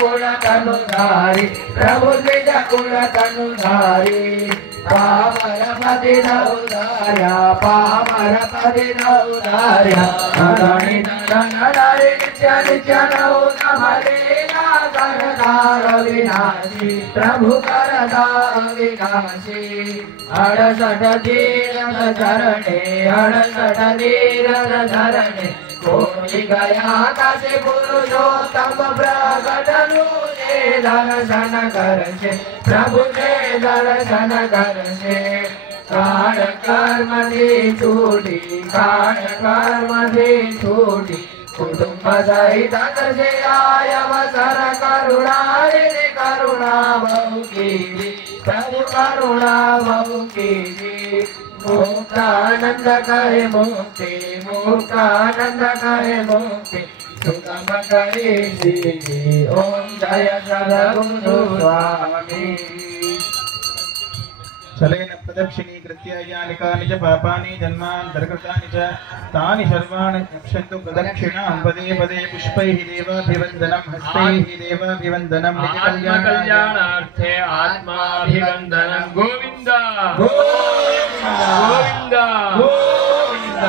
कुल तनुधारी प्रभु द्विज कुल तनुधारी पामर पति नवधार्या पामर पति नवधार्या गणित गणनारी नित्य नित्य नव नमलीला करतार विनाशी प्रभु करतार विनाशी 68 तीरथ चरणे 68 तीरथ चरणे कोई गया काशी पुरुषोत्तम प्रकट लूजे दर्शन करशे प्रभु के दर्शन करशे काल कर्म दी छूटी काल कर्म दी छूटी कुटुंब सहित दर्शे आयवसर करुणारिणि करुणा बहु कीजी प्रभु करुणा बहु कीजी मुक्तानंद कहे मुक्ति मुक्तानंद कहे मुक्ति सुगम करे श्री ओम जय सद्गुरु स्वामी चलेन प्रदक्षिणीकृत्य यानि कानि च पापानि जन्मान्तरकृतानि च तानि सर्वाणि यक्षन्तु प्रदक्षिणां पदे पदे पुष्पैः देवाभिवन्दनं हस्तैः देवाभिवन्दनं निजकल्याणार्थे आत्माभिवन्दनं गोविन्द गोविन्द गोविन्द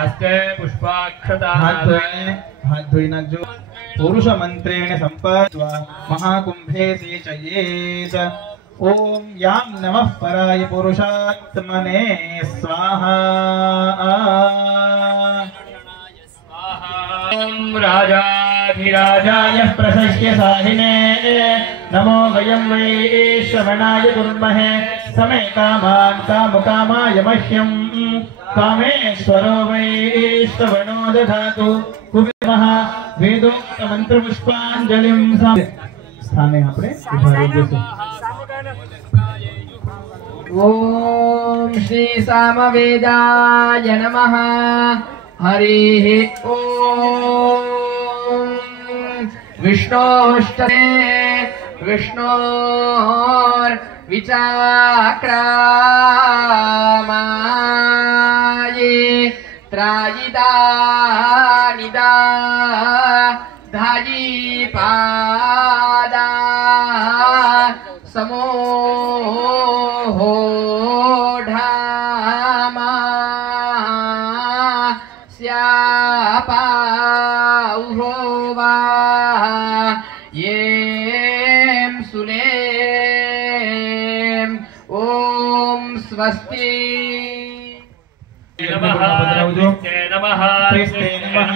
हस्ते पुष्पाक्षतान् हाथ धोना जो पुरुष मंत्रेण संपाद्य महाकुंभे सेचयेत ओम याम नमः पराय पुरुषात्मने स्वाहा ओम राजाधिराजाय प्रशस्य साहिने नमो वयं वै श्रवणाय कुर्महे समे कामान् कामकामाय मह्यं कामेश्वरो वै श्रवणो दधातु कुर्मः वेदोक्त मंत्र पुष्पांजलिं स्थाने आपणे उभा रहिजो ओम श्री सामवेदाय नमः हरिः ओम विष्णोष्टके विष्णोर् विचाक्रामाये त्रायिदा निदा धायी पादा समोहो ढामा स्यापाउहोवा येम सुलेम ओम स्वस्ति नमः त्रिस्ते नमः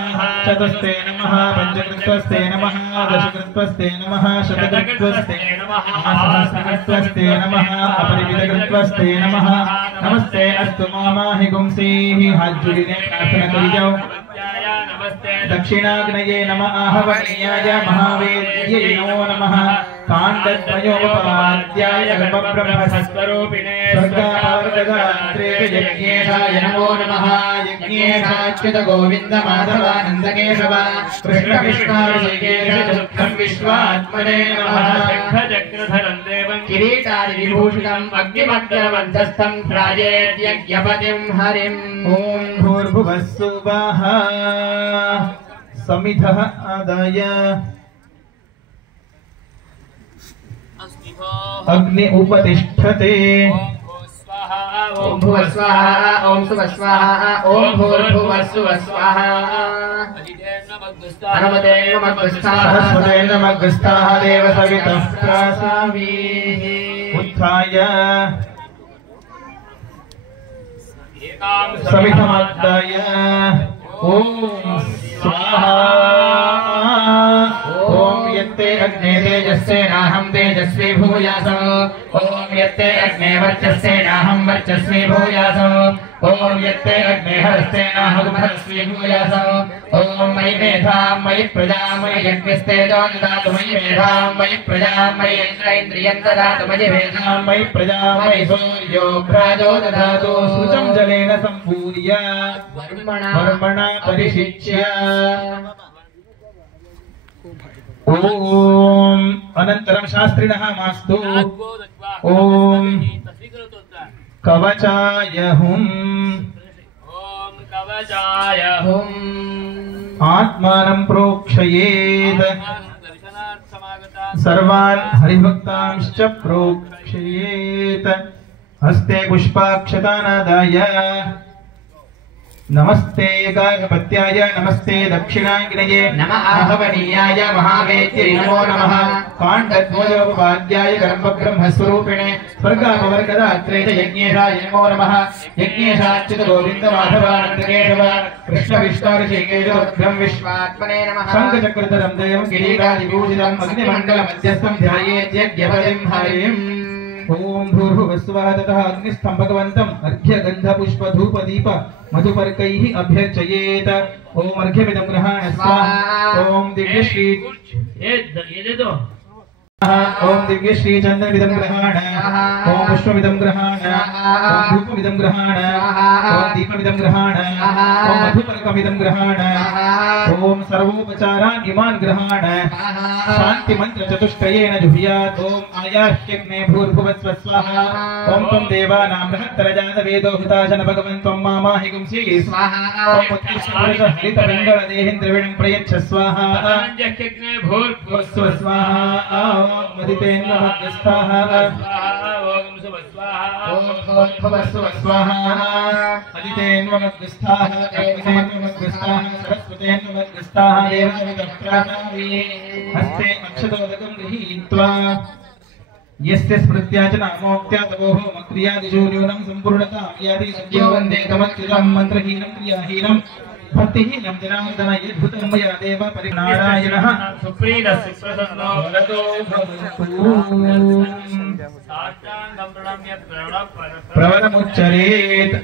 चतुस्ते नमः पंचकृत्वस्ते नमः दशकृत्वस्ते नमः शतकृत्वस्ते नमः सहस्रकृत्वस्ते नमः अपरिमितकृत्वस्ते नमः नमस्ते अस्तु मामाहि गुंसीहि हाथ जोड़िने प्रार्थना करी जाओ दक्षिणाग्नये नमः आहवनीयाय महावेद्यै नमो नमः काण्डद्वयोपपाद्याय ब्रह्मस्वरूपिणे स्वर्गावर्गदात्रे यज्ञेशाय नमो नमः यज्ञेशाच्युत गोविन्द माधवानन्द केशव कृष्ण विष्णुर्षिकेश दुःखं विश्वात्मने नमः शङ्खचक्रधरं देवं किरीटादि विभूषितम् अग्निमग्नमध्यस्थं ध्यायेद्यज्ञपतिं हरिम् ॐ भूर्भुवः सुवः समिधः आदाय अग्नि उपतिष्ठते ओम भुवः स्वाहा ओम सुवः स्वाहा ओम भूर्भुवः सुवः स्वाहा हनुमते नमः सरस्वते नमः गस्ताः देव सवितः प्रासावीः उत्थाय सवितमादाय ओम स्वाहा ओम यत्ते अग्ने तेजस्तेनाहं तेजस्वी भूयासो ओम यत्ते अग्ने वर्चस्तेनाहं वर्चस्वी भूयासो ओम यत्ते अग्ने हस्तेनाहं हरस्वी भूयासो ओम मयि मेधां मयि प्रजां मयि यज्ञस्तेजो ददातु मयि मेधां मयि प्रजां मयि इन्द्रियं ददातु मयि मेधां मयि प्रजां मयि सूर्यो भ्राजो ददातु शुचं जलेन सम्पूर्य वर्मणा परिशिच्य ओम अनंतरम शास्त्रिणः मास्तु ओम कवचाय हुम ओम कवचाय हुम आत्मानं प्रोक्षयेत् सर्वान् हरिभक्तांश्च प्रोक्षयेत् हस्ते पुष्पाक्षतानादाय नमस्ते गागपत्याय नमस्ते दक्षिणाग्नये नमः आहवनीयाय महावेद्यै नमो नमः काण्डध्वजोपवाद्याय कर्मब्रह्मस्वरूपिणे स्वर्गापवर्गदात्रे च यज्ञेशाय नमो नमः यज्ञेशाच्युत गोविन्द माधवानन्दकेशव कृष्ण विष्णुऋषिकेश रुद्रं विश्वात्मने नमः शङ्खचक्रधरं देवं किरीटादिभूषितम् अग्निमण्डलमध्यस्थं ध्यायेत्यज्ञपतिं हरिम् ओम भूर्भुवस्वः ततः अग्निस्थं भगवन्तम् अर्घ्यगन्धपुष्पधूपदीप मधुपर्कैः अभ्यर्चयेत् ओम अर्घ्यमिदं गृहाण स्वाहा ओम दिव्यश्री ओम दिव्यश्री चन्द्रमिदं गृहाण ओम पुष्पमिदं गृहाण ओम धूपमिदं गृहाण ओम दीपमिदं गृहाण ओम मधुपर्कमिदं गृहाण ओम सर्वोपचारान् इमान् गृहाण शान्ति मंत्र चतुष्टयेन जुह्यात् ओम आयाह्यग्ने भूर्भुवस्व स्वाहा ओम त्वं देवानां बृहत्तरजात वेदो हुताशन भगवन् त्वं मामाहि गुंसि स्वाहा ओम उत्कृष्टपुरुष हरितपिङ्गल देहेन्द्रविणं प्रयच्छ स्वाहा आयाह्यग्ने भूर्भुवस्व स्वाहा मदितेन्द्रमध्यस्थाः ओम शुभ स्वाहा ओम भूर्भुवस्व स्वाहा मदितेन्द्रमध्यस्थाः मदितेन्द्रमध्यस्थाः सरस्वतेन्द्रमध्यस्थाः देवामिदप्राणामि हस्ते अक्षतोदकं गृहीत्वा यस्य स्मृत्या च नामोक्त्या तपोः मक्रियादिषु न्यूनं सम्पूर्णतां याति सद्यो वन्दे तमच्युतं मन्त्रहीनं क्रियाहीनं भक्तिहीनं जनार्दन यद्भुतं मया देव परिनारायणः सुप्रीतः सुप्रसन्नो वरदो भवतु साष्टाङ्गं प्रणम्य प्रवरमुच्चरेत्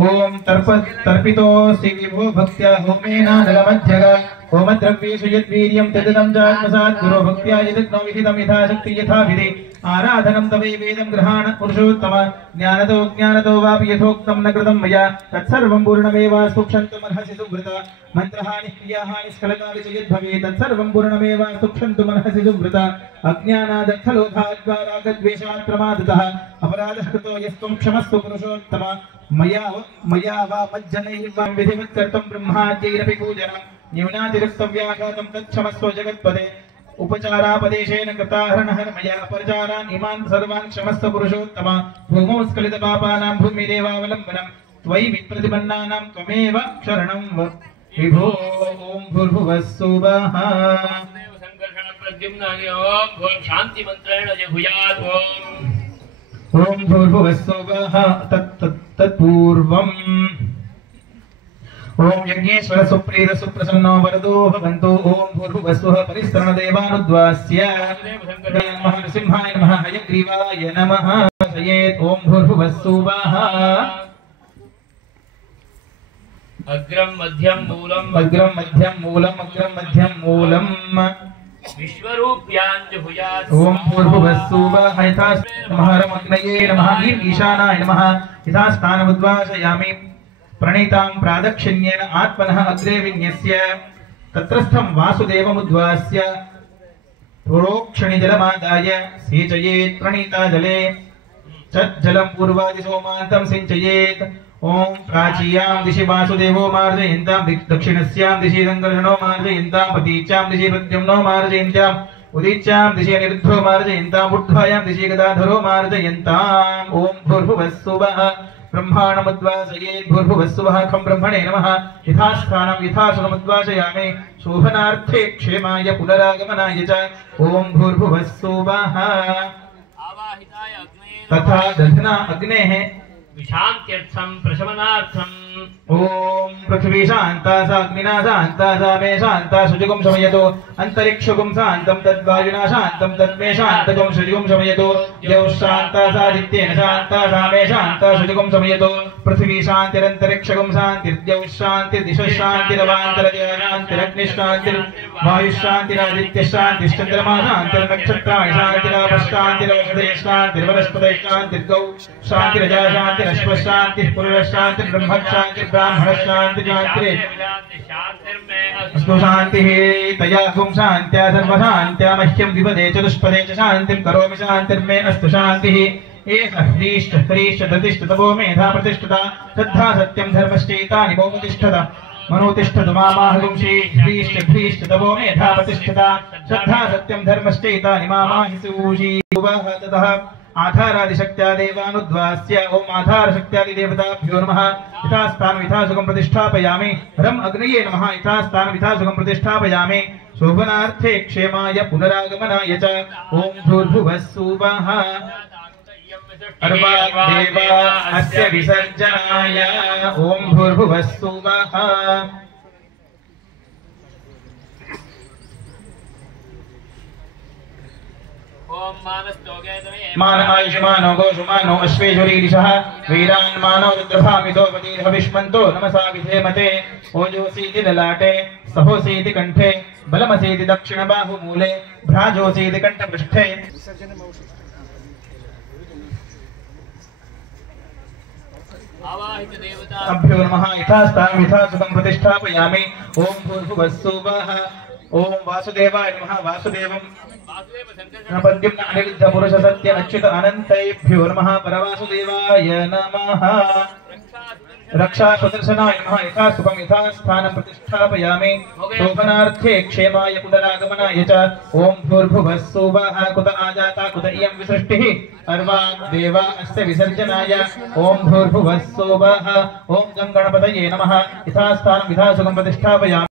ओम तर्पितोऽसि विभो भक्त्या होमेन नलमध्यग होमद्रव्येषु यद्वीर्यं तदिदं चात्मसात् गुरो भक्त्या यदग्नौ विहितं यथाशक्ति यथाविधि आराधनं तवैवेदं गृहाण पुरुषोत्तम ज्ञानतो वापि यथोक्तं न कृतं मया तत्सर्वं पूर्णमेवास्तु क्षन्तुमर्हसि सुव्रत मन्त्रहानिः क्रियाहानिः स्खलनादि च यद्भवेत् तत्सर्वं पूर्णमेवास्तु क्षन्तुमर्हसि सुव्रत अज्ञानादर्थलोभाद्वारागद्वेषात् प्रमादतः अपराधः कृतो यस्त्वं क्षमस्व पुरुषोत्तम मया वा मज्जनैर्वां विधिवत्कर्तुं ब्रह्माद्यैरपि पूजनं न्यूनातिरिक्तव्याघातं तच्छमस्व जगत्पदे उपचारापदेशेन कृताहरणः मया अपरचारान् इमान् सर्वान् क्षमस्व पुरुषोत्तम भूमौ स्खलितपापानां भूमिदेवावलम्बनं त्वयि विप्रतिपन्नानां त्वमेव शरणं विभो ओम भूर्भुवः सुवः संकर्षण प्रद्युम्नानि ओम भूर् शान्ति मन्त्रेण जहुयात् ओम भूर्भुवः सुवः तत्पूर्वम् ओम यज्ञेश्वर सुप्रीत सुप्रसन्नो वरदो भवन्तु ओम भूर्भुवः स्वः परिस्तरण देवानुद्वास्य नमः नृसिंहाय नमः हयग्रीवाय नमः सयेत् ओम भूर्भुवः सुवः अग्रं मध्यं मूलम् विश्वरूप्यां जुहुयात् ओम भूर्भुवः सुवः यथास्तमहरमग्नये नमः ईशानाय नमः यथास्थानमुद्वासयामि प्रणीतां प्रादक्षिण्येन आत्मनः अग्रे विन्यस्य तत्रस्थं वासुदेवमुद्वास्य प्रोक्षणि जलमादाय सेचयेत् प्रणीता जले तज्जलं पूर्वादिसोमान्तं सिञ्चयेत् ओम प्राचीयां दिशि वासुदेवो मार्जयन्तां दक्षिणस्यां दिशि संकर्षणो मार्जयन्तां पतीच्यां दिशि प्रद्युम्नो मार्जयन्ताम् उदीच्यां दिशि अनिरुद्धो मार्जयन्ताम् ऊर्ध्वायां दिशि गदाधरो मार्जयन्ताम् ओम भूर्भुवः सुवः ब्रह्माणमुद्वासयेत् भूर्भुवः सुवः खं ब्रह्मणे नमः यथास्थानं यथासुखमुद्वासयामि शोभनार्थे क्षेमाय पुनरागमनाय च ओम भूर्भुवः सुवः आवाहिताय अग्ने तथा दधना अग्नेः विशान्त्यर्थं प्रशमनार्थं ओम पृथ्वी शांता सा अग्निना शांता सा मे शांता शुचिगुं शमयतु अंतरिक्षुगुं शान्तं तद्वायुना शान्तं तद्मे शान्तगुं शुचिगुं शमयतु द्यौः शान्ता सा आदित्येन शान्ता सा मे शान्ता शुचिगुं शमयतु पृथ्वी शान्तिरन्तरिक्षगुं शान्तिर्द्यौः शान्तिर्दिशः शान्तिरवान्तरजया शान्तिरग्निः शान्तिर्वायुः शान्तिरादित्यः शान्तिश्चन्द्रमा शान्तिर्नक्षत्राणि शान्तिरापः शान्तिरवसुधे शान्तिर्वनस्पतयः शान्तिर्गौ शान्तिरजा शान्तिरश्वः शान्तिः पुरुषः शान्तिर्ब्रह्म शान्ति ब्राह्मण शान्ति शान्ति अस्तु शान्तिः तया गुं शान्त्या सर्वशान्त्या मह्यं विपदे चतुष्पदे च शान्तिं करोमि शान्तिर्मे अस्तु शान्तिः एष ह्रीश्च धृतिश्च तपो मेधा प्रतिष्ठिता श्रद्धा सत्यं धर्मश्चैतानि बहु तिष्ठत मनोतिष्ठतु मामाहगुंषि ह्रीश्च तवो मेधा प्रतिष्ठिता श्रद्धा सत्यं धर्मश्चैतानि मामाहि सूषि ततः आधारादिशक्त्या देवानुद्वास्य ओम आधारशक्त्यादिदेवताभ्यो नमः यथास्थानं यथासुखं प्रतिष्ठापयामि रम अग्नये नमः यथास्थानं यथासुखं प्रतिष्ठापयामि शोभनार्थे क्षेमाय पुनरागमनाय च ओम भूर्भुवः सुवः अर्वादेवा अस्य विसर्जनाय ओम भूर्भुवः सुवः मान आयुष्मानो गोषुमानो अश्वेजुरीरिषः वीरान्मानो रुद्रभामितो वदीर्हविष्मन्तो नमसा विधेमते ओजोऽसीति ललाटे सहोऽसीति कण्ठे बलमसीति दक्षिणबाहुमूले भ्राजोऽसीति कण्ठपृष्ठे अभ्यो नमः यथास्थानं यथासुखं प्रतिष्ठापयामि ॐ भूर्भुवः सुवः ओम वासुदेवाय नमः वासुदेवं प्रपद्युम्न अनिरुद्ध पुरुष सत्य अच्युत अनंतेभ्यो नमः परवासुदेवाय नमः रक्षा सुदर्शनाय नमः यथा सुखं यथा स्थानं प्रतिष्ठापयामि शोभनार्थे क्षेमाय पुनरागमनाय च ओम भूर्भुवः सुवः कुत आजाता कुत इयं विसृष्टिः अर्वादेवा अस्य विसर्जनाय ओम भूर्भुवः सुवः ओम गं गणपतये नमः यथा स्थानं यथा सुखं प्रतिष्ठापयामि